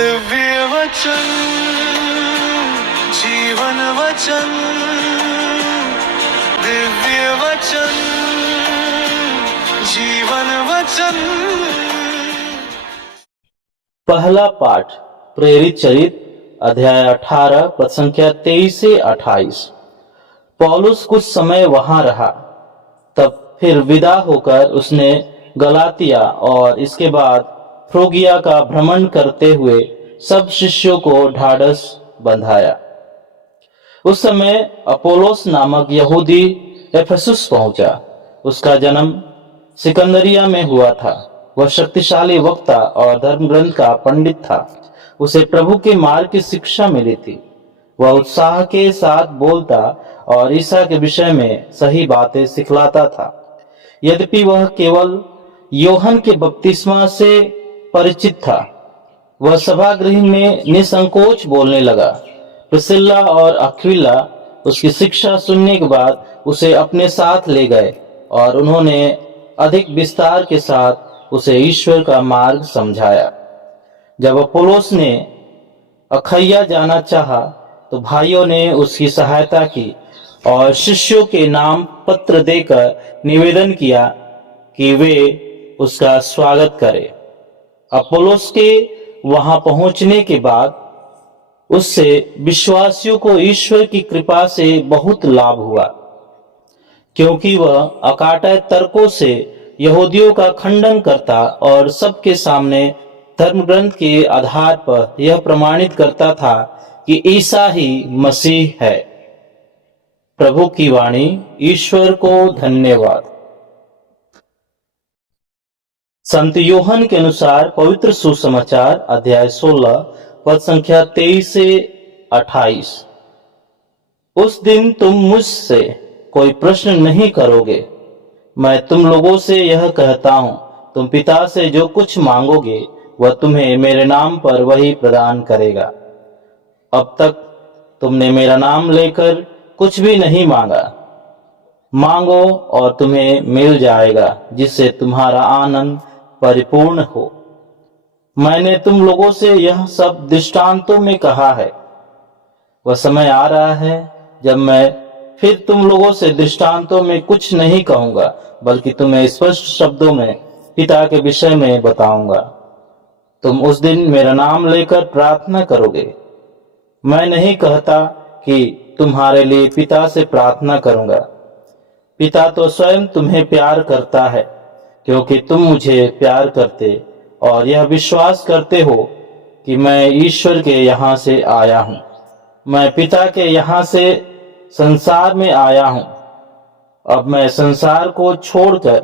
दिव्य वचन जीवन वचन दिव्य वचन जीवन वचन। पहला पाठ प्रेरित चरित्र अध्याय 18 पद संख्या 23 से 28। पौलुस कुछ समय वहां रहा, तब फिर विदा होकर उसने गलातिया और इसके बाद फ्रोगिया का भ्रमण करते हुए सब शिष्यों को ढाढ़स बंधाया। उस समय अपोलोस नामक यहूदी एफेसुस पहुंचा। उसका जन्म सिकंदरिया में हुआ था। वह शक्तिशाली वक्ता और धर्म ग्रंथ का पंडित था। उसे प्रभु के मार्ग की शिक्षा मिली थी। वह उत्साह के साथ बोलता और ईसा के विषय में सही बातें सिखलाता था। यद्यपि वह केवल योहन के बपतिस्मा से परिचित था, वह सभागृह में निसंकोच बोलने लगा। प्रिसिल्ला और अक्विला उसकी शिक्षा सुनने के बाद उसे अपने साथ ले गए और उन्होंने अधिक विस्तार के साथ उसे ईश्वर का मार्ग समझाया। जब अपोलोस ने अखैया जाना चाहा तो भाइयों ने उसकी सहायता की और शिष्यों के नाम पत्र देकर निवेदन किया कि वे उसका स्वागत करें। अपोलोस के वहां पहुंचने के बाद उससे विश्वासियों को ईश्वर की कृपा से बहुत लाभ हुआ, क्योंकि वह अकाट्य तर्कों से यहूदियों का खंडन करता और सबके सामने धर्म ग्रंथ के आधार पर यह प्रमाणित करता था कि ईसा ही मसीह है। प्रभु की वाणी। ईश्वर को धन्यवाद। संत योहन के अनुसार पवित्र सुसमाचार अध्याय 16 पद संख्या 23 से 28। उस दिन तुम मुझसे कोई प्रश्न नहीं करोगे। मैं तुम लोगों से यह कहता हूं, तुम पिता से जो कुछ मांगोगे वह तुम्हें मेरे नाम पर वही प्रदान करेगा। अब तक तुमने मेरा नाम लेकर कुछ भी नहीं मांगा। मांगो और तुम्हें मिल जाएगा, जिससे तुम्हारा आनंद परिपूर्ण हो। मैंने तुम लोगों से यह सब दृष्टांतों में कहा है। वह समय आ रहा है जब मैं फिर तुम लोगों से दृष्टांतों में कुछ नहीं कहूंगा, बल्कि तुम्हें स्पष्ट शब्दों में पिता के विषय में बताऊंगा। तुम उस दिन मेरा नाम लेकर प्रार्थना करोगे। मैं नहीं कहता कि तुम्हारे लिए पिता से प्रार्थना करूंगा। पिता तो स्वयं तुम्हें प्यार करता है, क्योंकि तुम मुझे प्यार करते और यह विश्वास करते हो कि मैं ईश्वर के यहाँ से आया हूँ। मैं पिता के यहाँ से संसार में आया हूँ। अब मैं संसार को छोड़कर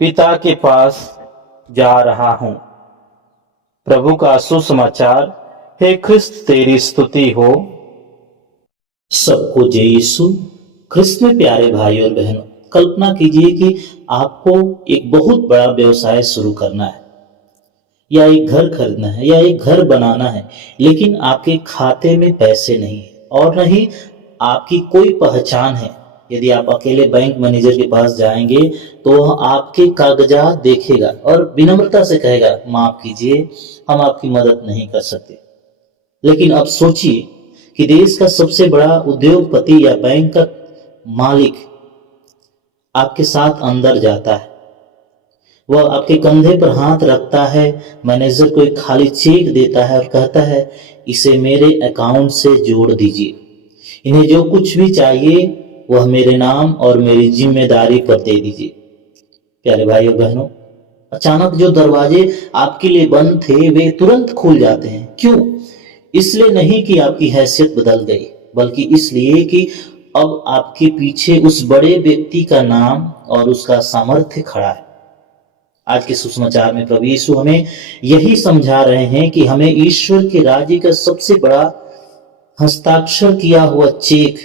पिता के पास जा रहा हूँ। प्रभु का सुसमाचार। हे ख्रिस्त तेरी स्तुति हो। सबको जय यीशु ख्रिस्त में। प्यारे भाई और बहनों, कल्पना कीजिए कि आपको एक बहुत बड़ा व्यवसाय शुरू करना है, या एक घर खरीदना है, या एक घर बनाना है, लेकिन आपके खाते में पैसे नहीं है और न ही आपकी कोई पहचान है। यदि आप अकेले बैंक मैनेजर के पास जाएंगे तो वह आपके कागजात देखेगा और विनम्रता से कहेगा, माफ कीजिए, हम आपकी मदद नहीं कर सकते। लेकिन अब सोचिए कि देश का सबसे बड़ा उद्योगपति या बैंक का मालिक आपके साथ अंदर जाता है। वह आपके कंधे पर हाथ रखता है, मैनेजर को एक खाली चेक देता है और कहता है, इसे मेरे अकाउंट से जोड़ दीजिए। इन्हें जो कुछ भी चाहिए वह मेरे नाम और मेरी जिम्मेदारी पर दे दीजिए। प्यारे भाइयों बहनों, अचानक जो दरवाजे आपके लिए बंद थे वे तुरंत खुल जाते हैं। क्यों? इसलिए नहीं कि आपकी हैसियत बदल गई, बल्कि इसलिए कि अब आपके पीछे उस बड़े व्यक्ति का नाम और उसका सामर्थ्य खड़ा है। आज के सुसमाचार में प्रभु यीशु हमें यही समझा रहे हैं कि हमें ईश्वर के राज्य का सबसे बड़ा हस्ताक्षर किया हुआ चेक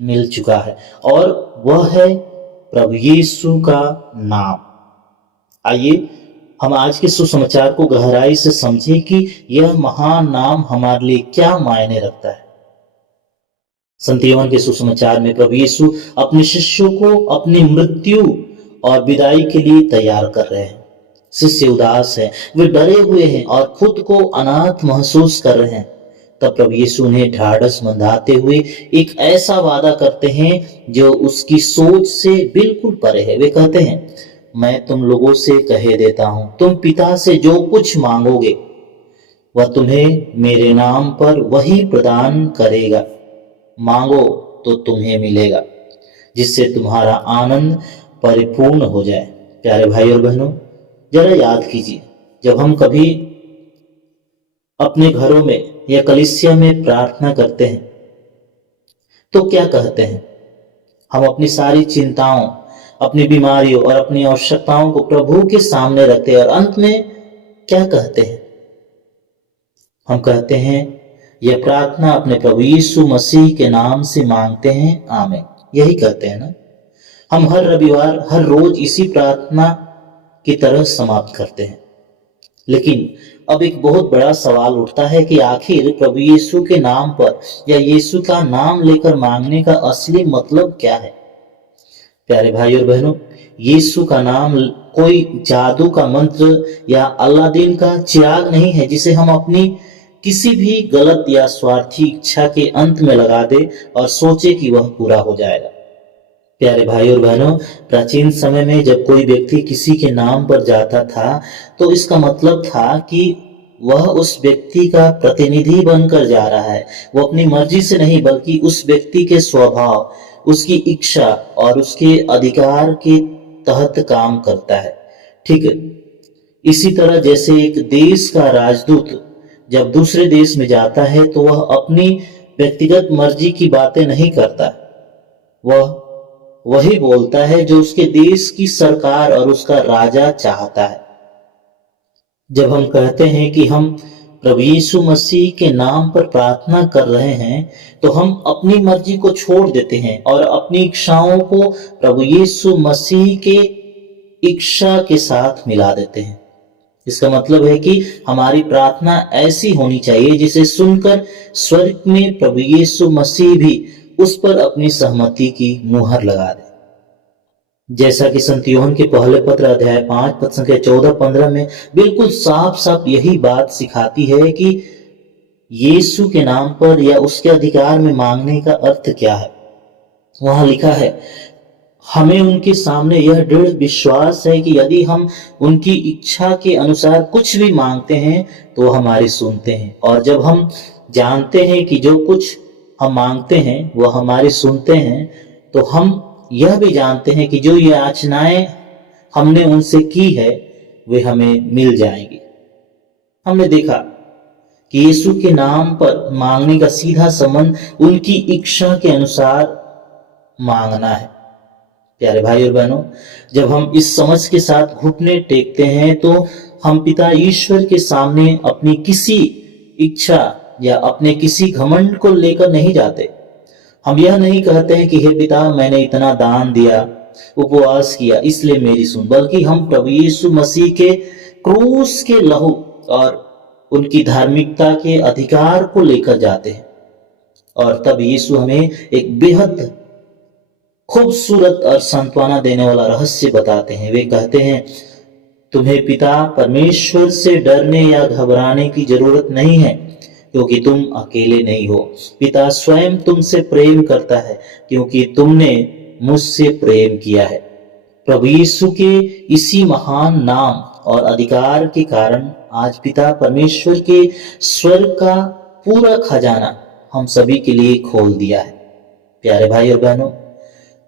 मिल चुका है, और वह है प्रभु यीशु का नाम। आइए हम आज के सुसमाचार को गहराई से समझें कि यह महान नाम हमारे लिए क्या मायने रखता है। संत योहन के सुसमाचार में प्रभु यीशु अपने शिष्यों को अपनी मृत्यु और विदाई के लिए तैयार कर रहे हैं। शिष्य उदास है, वे डरे हुए हैं और खुद को अनाथ महसूस कर रहे हैं। तब प्रभु यीशु उन्हें ढाढ़स बंधाते हुए एक ऐसा वादा करते हैं जो उसकी सोच से बिल्कुल परे है। वे कहते हैं, मैं तुम लोगों से कह देता हूं, तुम पिता से जो कुछ मांगोगे वह तुम्हें मेरे नाम पर वही प्रदान करेगा। मांगो तो तुम्हें मिलेगा, जिससे तुम्हारा आनंद परिपूर्ण हो जाए। प्यारे भाई और बहनों, जरा याद कीजिए, जब हम कभी अपने घरों में या कलीसिया में प्रार्थना करते हैं तो क्या कहते हैं? हम अपनी सारी चिंताओं, अपनी बीमारियों और अपनी आवश्यकताओं को प्रभु के सामने रखते हैं और अंत में क्या कहते हैं? हम कहते हैं, यह प्रार्थना अपने प्रभु यीशु मसीह के नाम से मांगते हैं, आमीन। यही कहते हैं ना। हम हर रविवार, हर रोज इसी प्रार्थना की तरह समाप्त करते हैं। लेकिन अब एक बहुत बड़ा सवाल उठता है कि आखिर प्रभु यीशु के नाम पर या यीशु का नाम लेकर मांगने का असली मतलब क्या है? प्यारे भाई और बहनों, यीशु का नाम कोई जादू का मंत्र या अलादीन का चिराग नहीं है जिसे हम अपनी किसी भी गलत या स्वार्थी इच्छा के अंत में लगा दे और सोचे कि वह पूरा हो जाएगा। प्यारे भाई और बहनों, प्राचीन समय में जब कोई व्यक्ति किसी के नाम पर जाता था तो इसका मतलब था कि वह उस व्यक्ति का प्रतिनिधि बनकर जा रहा है। वो अपनी मर्जी से नहीं, बल्कि उस व्यक्ति के स्वभाव, उसकी इच्छा और उसके अधिकार के तहत काम करता है। ठीक है, इसी तरह जैसे एक देश का राजदूत जब दूसरे देश में जाता है तो वह अपनी व्यक्तिगत मर्जी की बातें नहीं करता, वह वही बोलता है जो उसके देश की सरकार और उसका राजा चाहता है। जब हम कहते हैं कि हम प्रभु यीशु मसीह के नाम पर प्रार्थना कर रहे हैं तो हम अपनी मर्जी को छोड़ देते हैं और अपनी इच्छाओं को प्रभु यीशु मसीह के इच्छा के साथ मिला देते हैं। इसका मतलब है कि हमारी प्रार्थना ऐसी होनी चाहिए जिसे सुनकर स्वर्ग में प्रभु यीशु मसीह भी उस पर अपनी सहमति की मुहर लगा दे। जैसा कि संत यूहन्ना के पहले पत्र अध्याय 5 पद संख्या 14-15 में बिल्कुल साफ साफ यही बात सिखाती है कि यीशु के नाम पर या उसके अधिकार में मांगने का अर्थ क्या है। वहां लिखा है, हमें उनके सामने यह दृढ़ विश्वास है कि यदि हम उनकी इच्छा के अनुसार कुछ भी मांगते हैं तो वो हमारी सुनते हैं। और जब हम जानते हैं कि जो कुछ हम मांगते हैं वह हमारी सुनते हैं तो हम यह भी जानते हैं कि जो याचनाएं हमने उनसे की है वे हमें मिल जाएंगी। हमने देखा कि यीशु के नाम पर मांगने का सीधा संबंध उनकी इच्छा के अनुसार मांगना है। प्यारे भाई और बहनों, जब हम इस समझ के साथ घुटने टेकते हैं तो हम पिता ईश्वर के सामने अपनी किसी इच्छा या अपने किसी घमंड को लेकर नहीं जाते। हम यह नहीं कहते हैं कि हे पिता, मैंने इतना दान दिया, उपवास किया, इसलिए मेरी सुन, बल्कि हम प्रभु यीशु मसीह के क्रूस के लहू और उनकी धार्मिकता के अधिकार को लेकर जाते हैं। और तब यीशु हमें एक बेहद खूबसूरत और सांत्वना देने वाला रहस्य बताते हैं। वे कहते हैं, तुम्हें पिता परमेश्वर से डरने या घबराने की जरूरत नहीं है, क्योंकि तुम अकेले नहीं हो। पिता स्वयं तुमसे प्रेम करता है, क्योंकि तुमने मुझसे प्रेम किया है। प्रभु यीशु के इसी महान नाम और अधिकार के कारण आज पिता परमेश्वर के स्वर्ग का पूरा खजाना हम सभी के लिए खोल दिया है। प्यारे भाई और बहनों,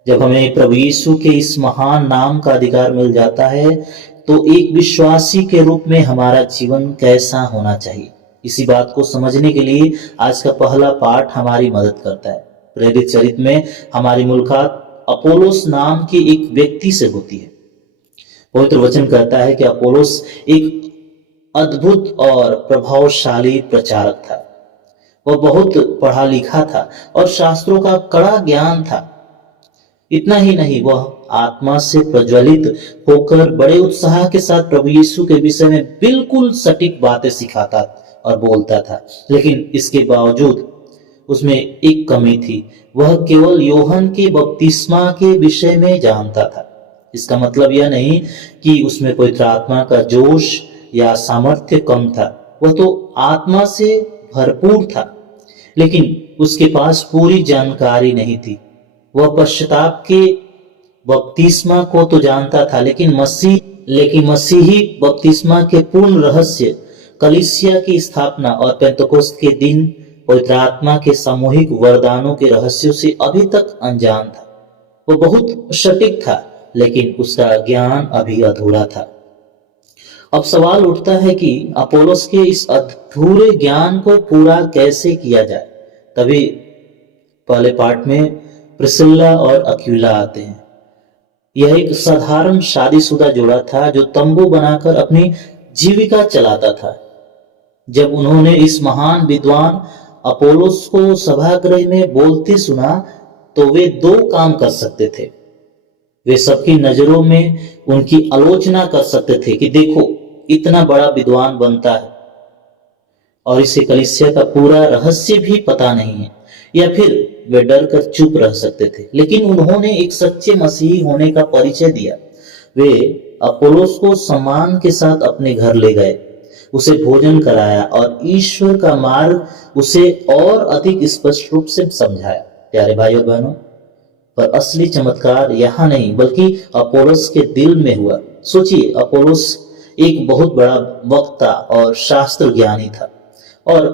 जब हमें प्रभु यीशु के इस महान नाम का अधिकार मिल जाता है तो एक विश्वासी के रूप में हमारा जीवन कैसा होना चाहिए, इसी बात को समझने के लिए आज का पहला पाठ हमारी मदद करता है। प्रेरित चरित्र में हमारी मुलाकात अपोलोस नाम के एक व्यक्ति से होती है। पवित्र वचन कहता है कि अपोलोस एक अद्भुत और प्रभावशाली प्रचारक था। वह बहुत पढ़ा लिखा था और शास्त्रों का कड़ा ज्ञान था। इतना ही नहीं, वह आत्मा से प्रज्वलित होकर बड़े उत्साह के साथ प्रभु यीशु के विषय में बिल्कुल सटीक बातें सिखाता और बोलता था। लेकिन इसके बावजूद उसमें एक कमी थी, वह केवल यूहन्ना के बपतिस्मा के विषय में जानता था। इसका मतलब यह नहीं कि उसमें पवित्र आत्मा का जोश या सामर्थ्य कम था, वह तो आत्मा से भरपूर था, लेकिन उसके पास पूरी जानकारी नहीं थी। वह पश्चाताप के बपतिस्मा को तो जानता था, लेकिन मसीही बपतिस्मा के पूर्ण रहस्य, कलीसिया की स्थापना और पेंतकोस्त के दिन पवित्र आत्मा के सामूहिक वरदानों के रहस्यों से अभी तक अनजान था। वह बहुत सटीक था, लेकिन उसका ज्ञान अभी अधूरा था। अब सवाल उठता है कि अपोलोस के इस अधूरे ज्ञान को पूरा कैसे किया जाए। तभी पहले पार्ट में प्रिसिल्ला और अक्विला आते हैं। यह एक साधारण शादीशुदा जोड़ा था जो तंबू बनाकर अपनी जीविका चलाता था। जब उन्होंने इस महान विद्वान अपोलोस को सभागृह में बोलते सुना तो वे दो काम कर सकते थे। वे सबकी नजरों में उनकी आलोचना कर सकते थे कि देखो इतना बड़ा विद्वान बनता है और इसे कलीसिया का पूरा रहस्य भी पता नहीं है, या फिर वे डर कर चुप रह सकते थे। लेकिन उन्होंने एक सच्चे मसीही होने का परिचय दिया। वे अपोलोस को सम्मान के साथ अपने घर ले गए, उसे भोजन कराया और ईश्वर का मार्ग उसे और अधिक स्पष्ट रूप से समझाया। प्यारे भाई और बहनों, पर असली चमत्कार यहाँ नहीं बल्कि अपोलोस के दिल में हुआ। सोचिए, अपोलोस एक बहुत बड़ा वक्ता और शास्त्र ज्ञानी था और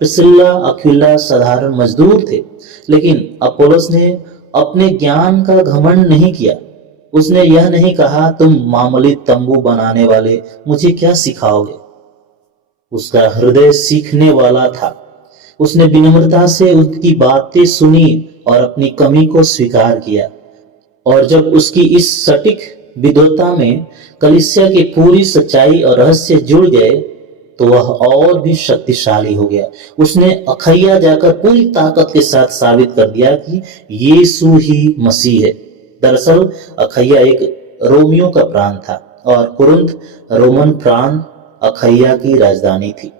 प्रिसिल्ला अक्विला साधारण मजदूर थे, लेकिन अपोलोस ने अपने ज्ञान का घमंड नहीं किया। उसने यह नहीं कहा तुम मामूली तंबू बनाने वाले मुझे क्या सिखाओगे। उसका हृदय सीखने वाला था। उसने विनम्रता से उनकी बातें सुनी और अपनी कमी को स्वीकार किया। और जब उसकी इस सटीक विद्वता में कलीसिया की पूरी सच्चाई और रहस्य जुड़ गए तो वह और भी शक्तिशाली हो गया। उसने अखैया जाकर पूरी ताकत के साथ साबित कर दिया कि यीशु ही मसीह है। दरअसल अखैया एक रोमियो का प्रांत था और कुरिन्थ रोमन प्रांत अखैया की राजधानी थी।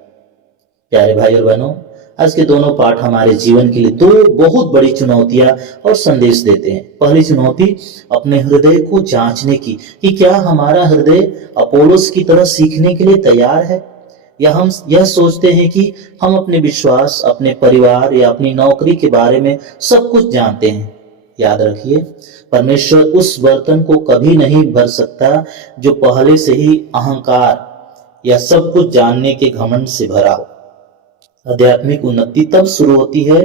प्यारे भाई और बहनों, आज के दोनों पाठ हमारे जीवन के लिए दो बहुत बड़ी चुनौतियां और संदेश देते हैं। पहली चुनौती अपने हृदय को जांचने की कि क्या हमारा हृदय अपोलोस की तरह सीखने के लिए तैयार है, या हम यह सोचते हैं कि हम अपने विश्वास, अपने परिवार या अपनी नौकरी के बारे में सब कुछ जानते हैं। याद रखिए, परमेश्वर उस बर्तन को कभी नहीं भर सकता जो पहले से ही अहंकार या सब कुछ जानने के घमंड से भरा हो। आध्यात्मिक उन्नति तब शुरू होती है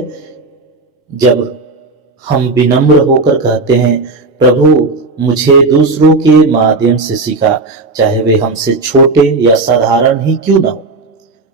जब हम विनम्र होकर कहते हैं, प्रभु मुझे दूसरों के माध्यम से सिखा, चाहे वे हमसे छोटे या साधारण ही क्यों ना हो।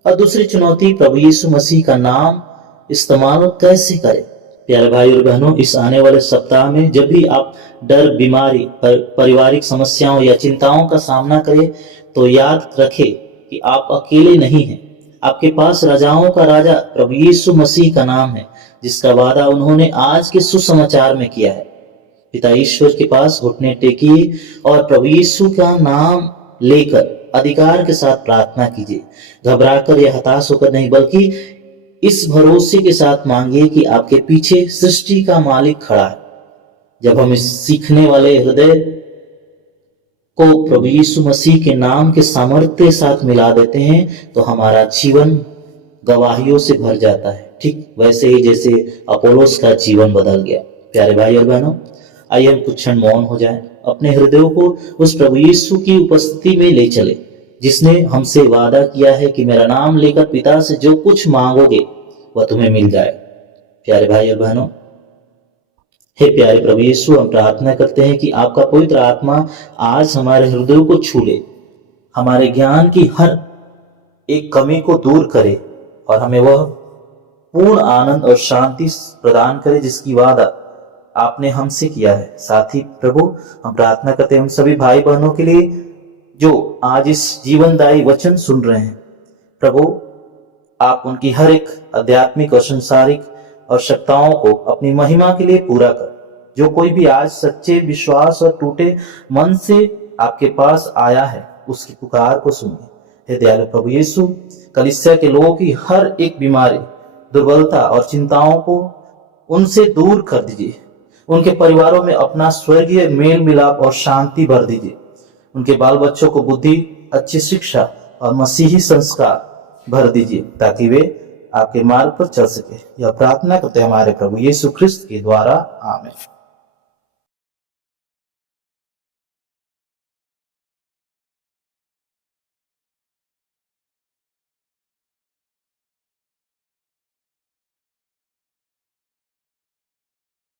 और दूसरी चुनौती, प्रभु यीशु मसीह का नाम इस्तेमाल कैसे करें। प्यारे भाई और बहनों, इस आने वाले सप्ताह में जब भी आप डर, बीमारी, पारिवारिक समस्याओं या चिंताओं का सामना करें तो याद रखें कि आप अकेले नहीं हैं। आपके पास राजाओं का राजा प्रभु यीशु मसीह का नाम है, जिसका वादा उन्होंने आज के सुसमाचार में किया है। पिता ईश्वर के पास घुटने टेकिए और प्रभु यीशु का नाम लेकर अधिकार के साथ प्रार्थना कीजिए। घबराकर या हताश होकर नहीं, बल्कि इस भरोसे के साथ मांगिए कि आपके पीछे सृष्टि का मालिक खड़ा है। जब हम इस सीखने वाले हृदय को प्रभु यीशु मसीह के नाम के सामर्थ्य के साथ मिला देते हैं तो हमारा जीवन गवाहियों से भर जाता है, ठीक वैसे ही जैसे अपोलोस का जीवन बदल गया। प्यारे भाई और बहनों, आइए हम कुछ क्षण मौन हो जाएं, अपने हृदयों को उस प्रभु यीशु की उपस्थिति में ले चले, जिसने हमसे वादा किया है कि मेरा नाम लेकर पिता से जो कुछ मांगोगे वह तुम्हें मिल जाए। प्यारे भाई और बहनों, हे प्यारे प्रभु यीशु, हम प्रार्थना करते हैं कि आपका पवित्र आत्मा आज हमारे हृदयों को छू ले, हमारे ज्ञान की हर एक कमी को दूर करे और हमें वह पूर्ण आनंद और शांति प्रदान करे जिसकी वादा आपने हमसे किया है। साथ ही प्रभु, हम प्रार्थना करते हैं हम सभी भाई बहनों के लिए जो आज इस जीवनदायी वचन सुन रहे हैं। प्रभु, आप उनकी हर एक आध्यात्मिक और संसारिक आवश्यकताओं को अपनी महिमा के लिए पूरा कर। जो कोई भी आज सच्चे विश्वास और टूटे मन से आपके पास आया है, उसकी पुकार को सुनिए। हे दयालु प्रभु यीशु, कलीसिया के लोगों की हर एक बीमारी, दुर्बलता और चिंताओं को उनसे दूर कर दीजिए। उनके परिवारों में अपना स्वर्गीय मेल मिलाप और शांति भर दीजिए। उनके बाल बच्चों को बुद्धि, अच्छी शिक्षा और मसीही संस्कार भर दीजिए ताकि वे आपके मार्ग पर चल सके। यह प्रार्थना करते हैं हमारे प्रभु यीशु ख्रिस्त के द्वारा, आमीन।